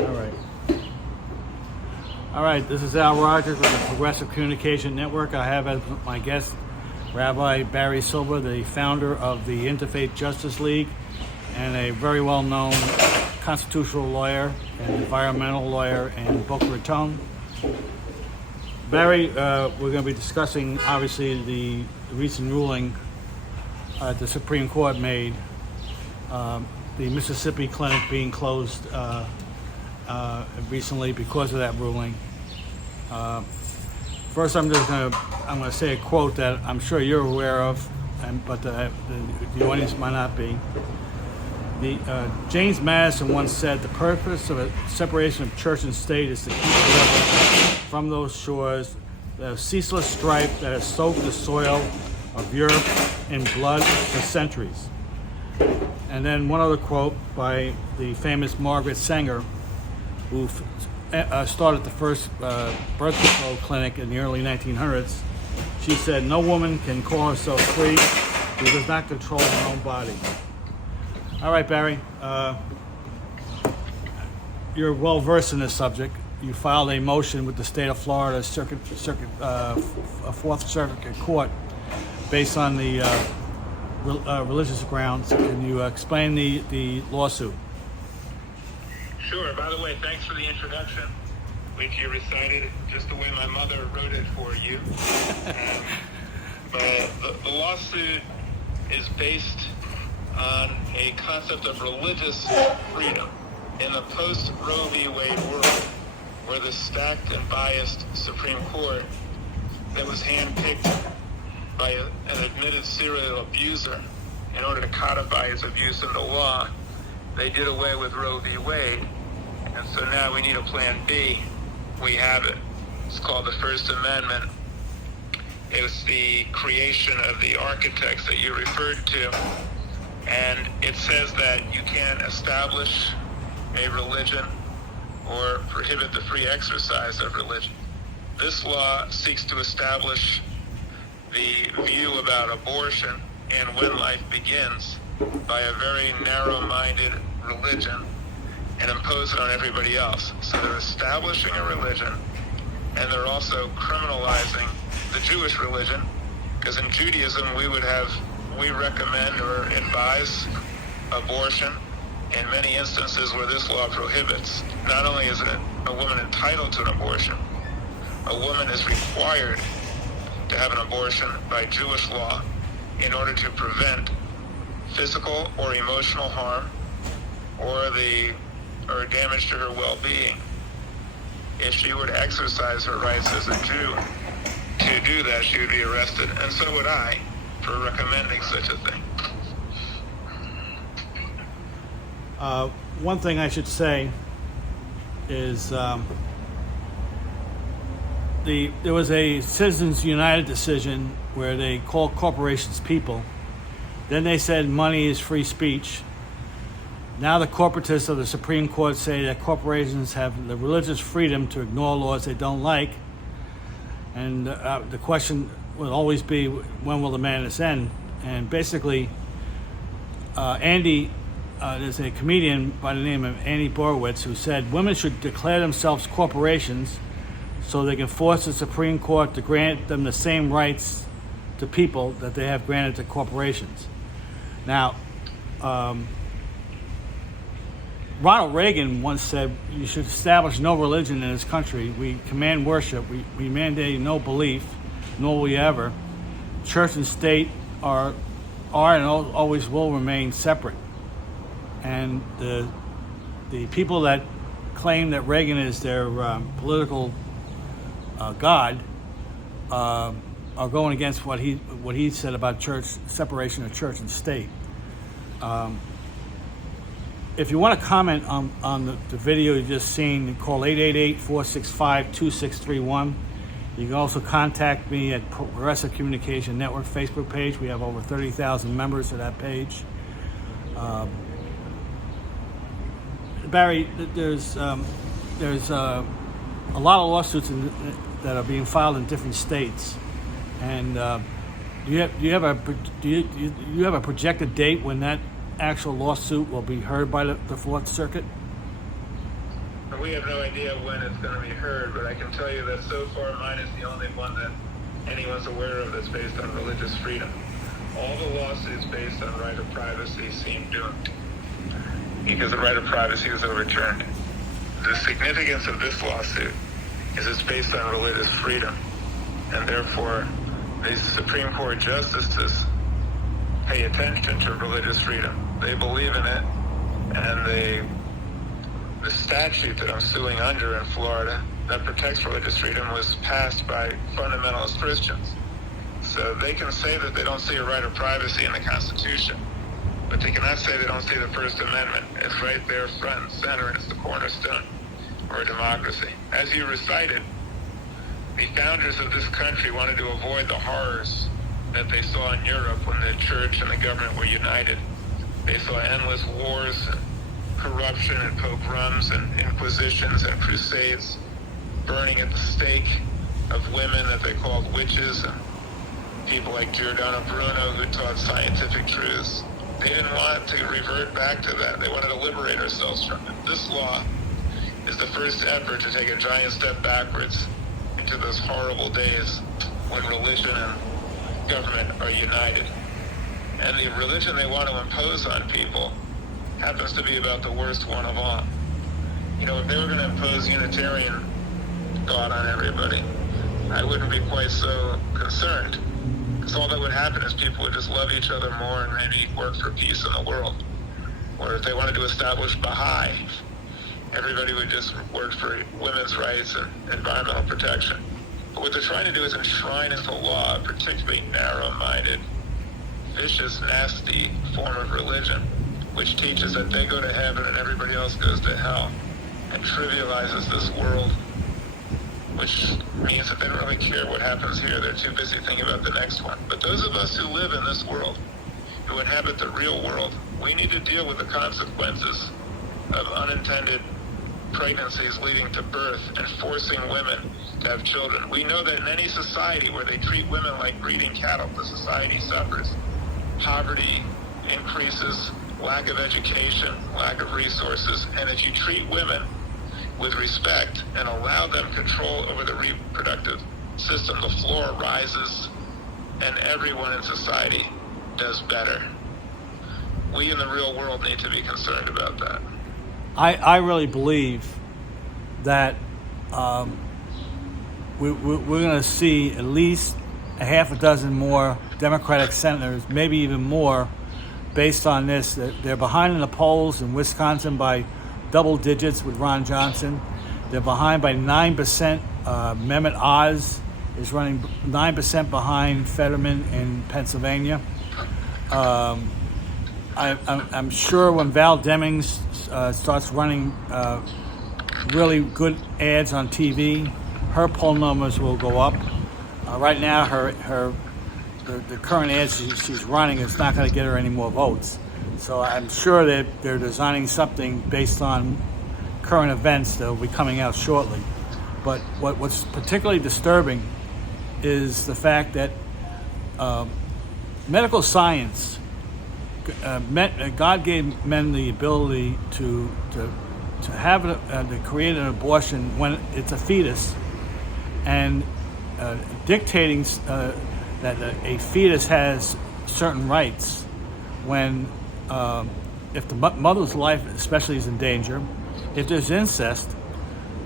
All right. All right, this is Al Rogers with the Progressive Communication Network. I have as my guest Rabbi Barry Silver, the founder of the Interfaith Justice League and a very well-known constitutional lawyer and environmental lawyer in Boca Raton. Barry, we're going to be discussing, obviously, the recent ruling the Supreme Court made, the Mississippi clinic being closed recently because of that ruling. First, I'm going to say a quote that I'm sure you're aware of, but the audience might not be. James Madison once said, "The purpose of a separation of church and state is to keep delivered from those shores the ceaseless strife that has soaked the soil of Europe in blood for centuries." And then one other quote by the famous Margaret Sanger, who started the first birth control clinic in the early 1900s. She said, "No woman can call herself free who does not control her own body." All right, Barry, you're well versed in this subject. You filed a motion with the state of Florida Fourth Circuit Court based on the religious grounds. Can you explain the lawsuit? Sure. By the way, thanks for the introduction, which you recited just the way my mother wrote it for you. The lawsuit is based on a concept of religious freedom in the post-Roe v. Wade world, where the stacked and biased Supreme Court that was handpicked by an admitted serial abuser in order to codify his abuse in the law, they did away with Roe v. Wade. And so now we need a plan B. We have it. It's called the First Amendment. It was the creation of the architects that you referred to. And it says that you can't establish a religion or prohibit the free exercise of religion. This law seeks to establish the view about abortion and when life begins by a very narrow-minded religion and impose it on everybody else. So they're establishing a religion, and they're also criminalizing the Jewish religion, because in Judaism we recommend or advise abortion in many instances where this law prohibits. Not only is a woman entitled to an abortion, a woman is required to have an abortion by Jewish law in order to prevent physical or emotional harm or damage to her well-being. If she were to exercise her rights as a Jew to do that, she would be arrested, and so would I, for recommending such a thing. One thing I should say is there was a Citizens United decision where they called corporations people. Then they said money is free speech. Now the corporatists of the Supreme Court say that corporations have the religious freedom to ignore laws they don't like. And the question will always be, when will the madness end? And basically, there's a comedian by the name of Andy Borowitz who said women should declare themselves corporations so they can force the Supreme Court to grant them the same rights to people that they have granted to corporations. Now, Ronald Reagan once said, "You should establish no religion in this country. We command worship. We mandate no belief, nor will we ever. Church and state are and always will remain separate." And the people that claim that Reagan is their political god are going against what he said about church separation of church and state. If you want to comment on the video you just seen, call 888-465-2631. You can also contact me at Progressive Communication Network Facebook page. We have over 30,000 members of that page. Barry, there's a lot of lawsuits that are being filed in different states, and do you have a projected date when that actual lawsuit will be heard by the Fourth Circuit? We have no idea when it's going to be heard, but I can tell you that so far mine is the only one that anyone's aware of that's based on religious freedom. All the lawsuits based on right of privacy seem doomed because the right of privacy was overturned. The significance of this lawsuit is it's based on religious freedom, and therefore these Supreme Court justices pay attention to religious freedom. They believe in it, and the statute that I'm suing under in Florida that protects religious freedom was passed by fundamentalist Christians. So they can say that they don't see a right of privacy in the Constitution, but they cannot say they don't see the First Amendment. It's right there front and center, and it's the cornerstone of our democracy. As you recited, the founders of this country wanted to avoid the horrors that they saw in Europe when the church and the government were united. They saw endless wars, and corruption, and pogroms, and inquisitions, and crusades, burning at the stake of women that they called witches, and people like Giordano Bruno who taught scientific truths. They didn't want to revert back to that. They wanted to liberate ourselves from it. This law is the first effort to take a giant step backwards into those horrible days when religion and government are united. And the religion they want to impose on people happens to be about the worst one of all. You know, if they were going to impose Unitarian thought on everybody, I wouldn't be quite so concerned. Because all that would happen is people would just love each other more and maybe work for peace in the world. Or if they wanted to establish Baha'i, everybody would just work for women's rights and environmental protection. But what they're trying to do is enshrine into law a particularly narrow-minded, vicious, nasty form of religion, which teaches that they go to heaven and everybody else goes to hell, and trivializes this world, which means that they don't really care what happens here. They're too busy thinking about the next one. But those of us who live in this world, who inhabit the real world, we need to deal with the consequences of unintended pregnancies leading to birth and forcing women to have children. We know that in any society where they treat women like breeding cattle, the society suffers. Poverty increases, lack of education, lack of resources, and if you treat women with respect and allow them control over the reproductive system, the floor rises and everyone in society does better. We in the real world need to be concerned about that. I really believe that we're going to see at least a half a dozen more Democratic senators, maybe even more, based on this. They're behind in the polls in Wisconsin by double digits with Ron Johnson. They're behind by 9%. Mehmet Oz is running 9% behind Fetterman in Pennsylvania. I'm sure when Val Demings starts running really good ads on TV, her poll numbers will go up. Right now, the current ads she's running is not going to get her any more votes. So I'm sure that they're designing something based on current events that will be coming out shortly. But what's particularly disturbing is the fact that medical science, God gave men the ability to create an abortion when it's a fetus, and dictating that a fetus has certain rights when if the mother's life especially is in danger, if there's incest.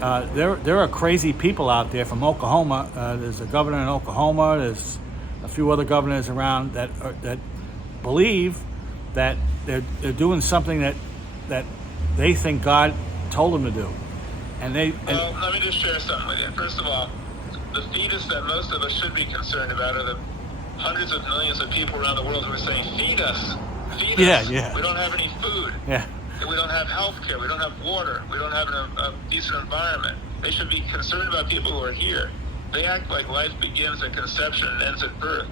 There are crazy people out there from Oklahoma. There's a governor in Oklahoma. There's a few other governors around that believe that they're doing something that they think God told them to do. Let me just share something with you. First of all, the fetus that most of us should be concerned about are the hundreds of millions of people around the world who are saying, feed us. Yeah. We don't have any food. Yeah. We don't have health care. We don't have water. We don't have a decent environment. They should be concerned about people who are here. They act like life begins at conception and ends at birth.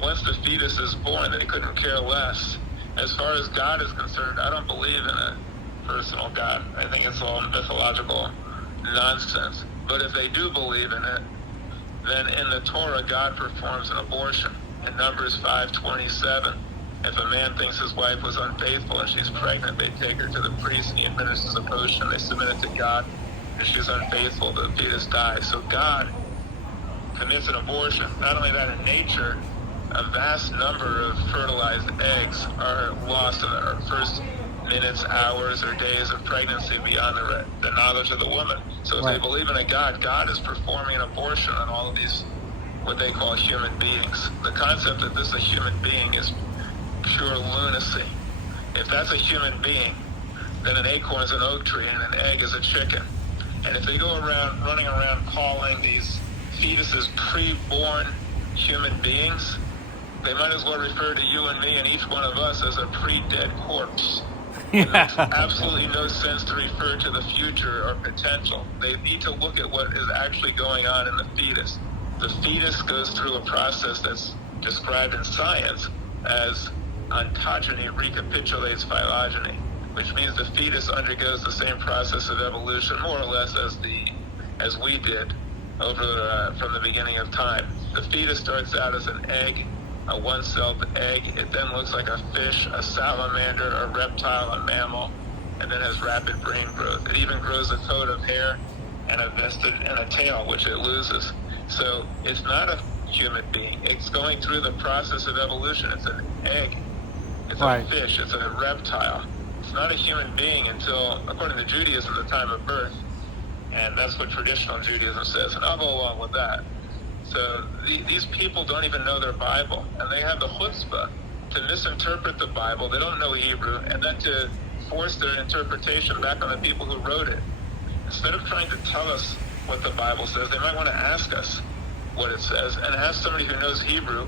Once the fetus is born, then he couldn't care less. As far as God is concerned, I don't believe in a personal God. I think it's all mythological nonsense. But if they do believe in it, then in the Torah, God performs an abortion. In Numbers 5:27, if a man thinks his wife was unfaithful and she's pregnant, they take her to the priest and he administers a potion. They submit it to God. and she's unfaithful, the fetus dies. So God commits an abortion. Not only that, in nature, a vast number of fertilized eggs are lost in the first minutes, hours, or days of pregnancy beyond the knowledge of the woman. So if they believe in a God, God is performing an abortion on all of these, what they call human beings. The concept that this is a human being is pure lunacy. If that's a human being, then an acorn is an oak tree and an egg is a chicken. And if they go around running around calling these fetuses pre-born human beings, they might as well refer to you and me and each one of us as a pre-dead corpse. It makes absolutely no sense to refer to the future or potential. They need to look at what is actually going on in the fetus. The fetus goes through a process that's described in science as ontogeny recapitulates phylogeny, which means the fetus undergoes the same process of evolution, more or less as we did from the beginning of time. The fetus starts out as an egg, a one-celled egg. It then looks like a fish, a salamander, a reptile, a mammal, and then has rapid brain growth. It even grows a coat of hair and a tail, which it loses. So it's not a human being. It's going through the process of evolution. It's an egg. It's a fish. It's a reptile. It's not a human being until, according to Judaism, the time of birth. And that's what traditional Judaism says. And I'll go along with that. So these people don't even know their Bible, and they have the chutzpah to misinterpret the Bible. They don't know Hebrew, and then to force their interpretation back on the people who wrote it. Instead of trying to tell us what the Bible says, they might want to ask us what it says, and ask somebody who knows Hebrew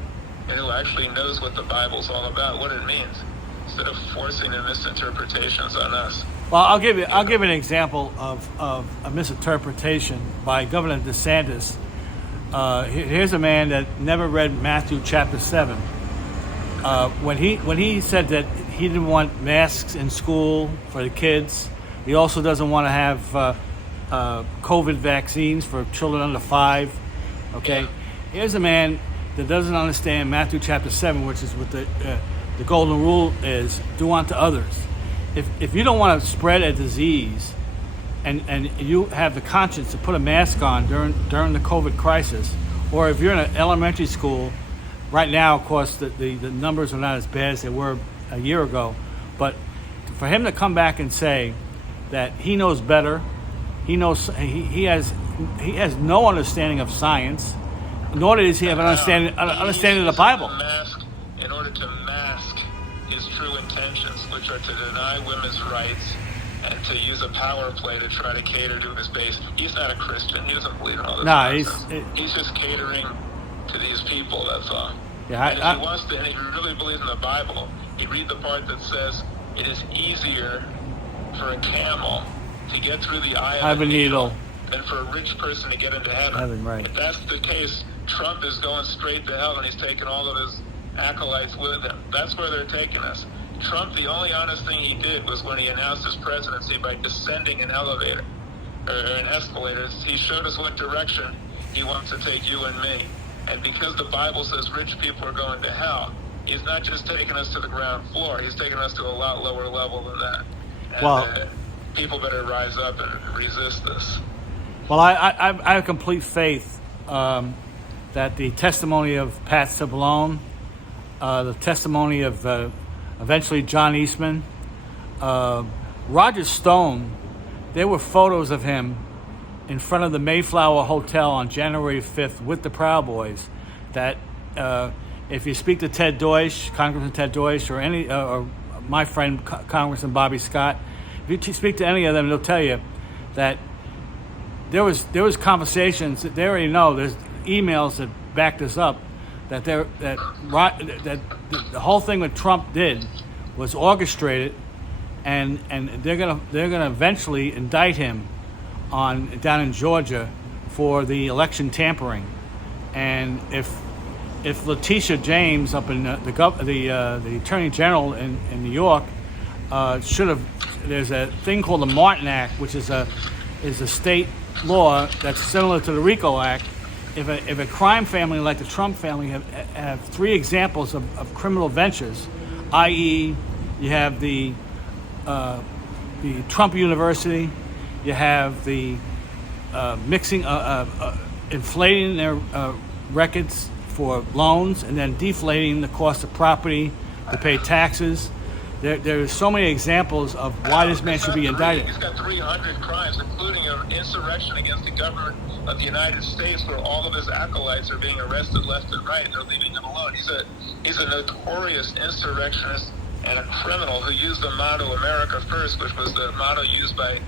and who actually knows what the Bible's all about, what it means, instead of forcing their misinterpretations on us. Well, I'll give you an example of a misinterpretation by Governor DeSantis. Here's a man that never read Matthew chapter 7. When he said that he didn't want masks in school for the kids, he also doesn't want to have COVID vaccines for children under 5. Okay, here's a man that doesn't understand Matthew chapter 7, which is what the golden rule is: do unto others. If you don't want to spread a disease, and you have the conscience to put a mask on during the COVID crisis, or if you're in an elementary school, right now, of course, the numbers are not as bad as they were a year ago, but for him to come back and say that he knows better, he has no understanding of science, nor does he have an understanding of the Bible. In order to mask his true intentions, which are to deny women's rights and to use a power play to try to cater to his base. He's not a Christian. He doesn't believe in all this nonsense. He's just catering to these people, that's all. Yeah, and if he really believes in the Bible, he'd read the part that says it is easier for a camel to get through the eye of a needle than for a rich person to get into heaven. Right. If that's the case, Trump is going straight to hell, and he's taking all of his acolytes with him. That's where they're taking us. Trump, the only honest thing he did was when he announced his presidency by descending an elevator or an escalator. He showed us what direction he wants to take you and me. And because the Bible says rich people are going to hell, he's not just taking us to the ground floor. He's taking us to a lot lower level than that. And people better rise up and resist this. Well, I have complete faith that the testimony of Pat Cipollone, the testimony of eventually John Eastman, Roger Stone, there were photos of him in front of the Mayflower Hotel on January 5th with the Proud Boys. That if you speak to Ted Deutsch, Congressman Ted Deutsch, or my friend Congressman Bobby Scott, if you speak to any of them, they'll tell you that there was conversations that they already know. There's emails that back this up. That the whole thing that Trump did was orchestrated, and they're gonna eventually indict him down in Georgia for the election tampering. And if Letitia James up in the Attorney General in New York should have, there's a thing called the Martin Act, which is a state law that's similar to the RICO Act. If a crime family like the Trump family have 3 examples of criminal ventures, i.e., you have the Trump University, you have the inflating their records for loans and then deflating the cost of property to pay taxes. There are so many examples of why this man should be indicted. He's got 300 crimes, including an insurrection against the government of the United States, where all of his acolytes are being arrested left and right. They're leaving him alone. He's a notorious insurrectionist and a criminal who used the motto "America First," which was the motto used by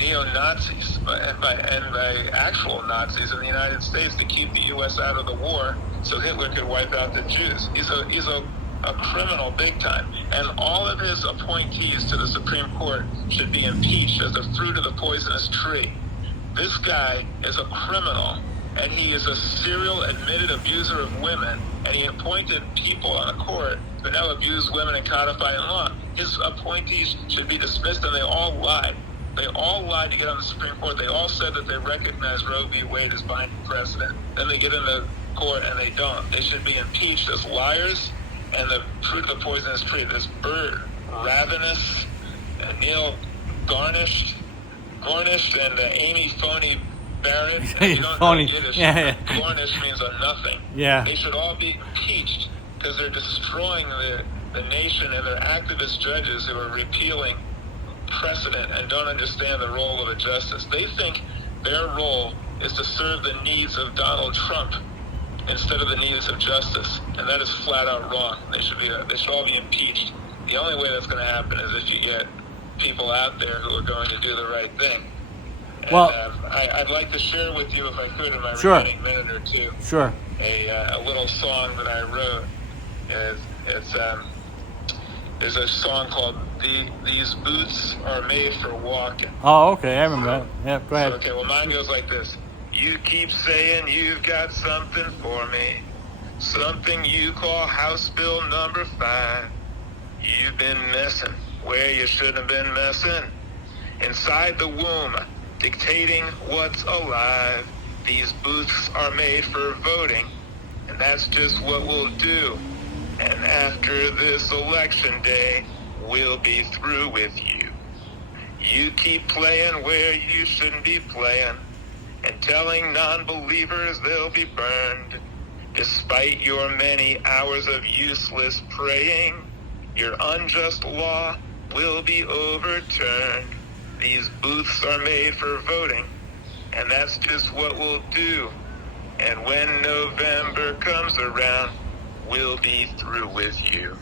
neo-Nazis and by actual Nazis in the United States to keep the U.S. out of the war, so Hitler could wipe out the Jews. He's a criminal big time, and all of his appointees to the Supreme Court should be impeached as the fruit of the poisonous tree. This guy is a criminal, and he is a serial admitted abuser of women, and he appointed people on the court who now abuse women and codify in law. His appointees should be dismissed, and they all lied. They all lied to get on the Supreme Court. They all said that they recognize Roe v. Wade as binding precedent. Then they get in the court and they don't. They should be impeached as liars and the fruit of the poisonous tree. This bird, ravenous, Neil Garnished, and Amy Phony Barrett. You don't know Yiddish. Yeah. Garnish means a nothing. Yeah. They should all be impeached because they're destroying the nation, and they're activist judges who are repealing precedent and don't understand the role of a justice. They think their role is to serve the needs of Donald Trump instead of the needs of justice, and that is flat out wrong. They should all be impeached. The only way that's going to happen is if you get people out there who are going to do the right thing. And, well, I'd like to share with you, if I could, in my sure. remaining minute or two, sure, a little song that I wrote. There's a song called "These Boots Are Made for Walking." Oh, okay, I remember that. Yeah, go ahead. Okay, well, mine goes like this. You keep saying you've got something for me, something you call House Bill number 5. You've been messing where you shouldn't have been messing, inside the womb, dictating what's alive. These booths are made for voting, and that's just what we'll do. And after this election day, we'll be through with you. You keep playing where you shouldn't be playing, and telling non-believers they'll be burned. Despite your many hours of useless praying, your unjust law will be overturned. These booths are made for voting, and that's just what we'll do. And when November comes around, we'll be through with you.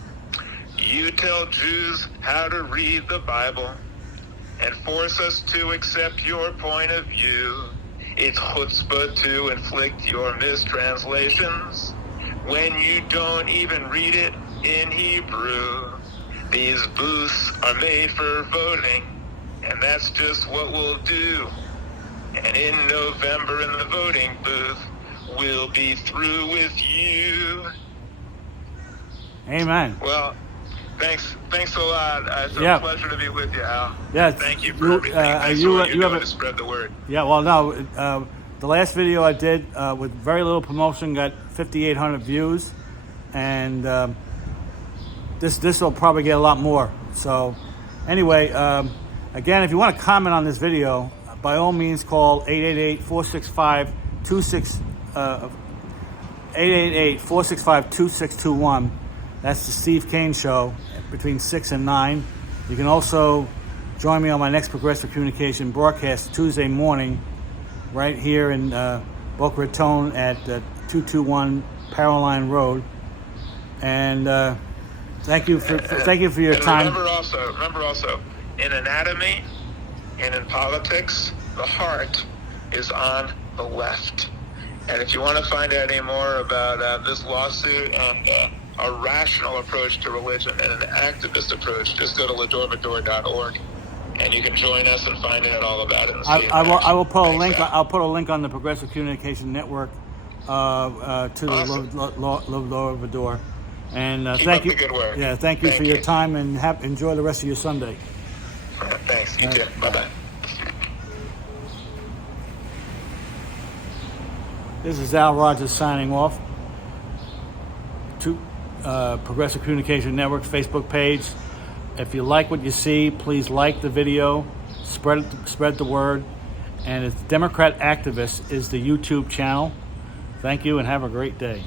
You tell Jews how to read the Bible and force us to accept your point of view. It's chutzpah to inflict your mistranslations when you don't even read it in Hebrew. These booths are made for voting, and that's just what we'll do. And in November in the voting booth, we'll be through with you. Amen. Well, thanks a lot. It's a pleasure to be with you, Al. Yeah. Thank you for everything. Thanks for what you're doing to spread the word. Yeah, well, no, the last video I did with very little promotion got 5,800 views, and this will probably get a lot more. So, anyway, again, if you want to comment on this video, by all means call 888-465-2621. That's the Steve Kane Show between 6 and 9. You can also join me on my next Progressive Communication broadcast Tuesday morning, right here in Boca Raton at 221 Paroline Road. And thank you for your time. Remember also, in anatomy and in politics, the heart is on the left. And if you want to find out any more about this lawsuit and a rational approach to religion and an activist approach, just go to ladorvador.org, and you can join us and find out all about it. I will put a link. I'll put a link on the Progressive Communication Network to the Ladorvador. And thank you. Keep up the good work. Yeah, thank you for your time, and enjoy the rest of your Sunday. Thanks. You too. Bye-bye. This is Al Rogers signing off. To Progressive Communication Network Facebook page. If you like what you see, please like the video, spread the word, and it's Democrat Activist is the YouTube channel. Thank you and have a great day.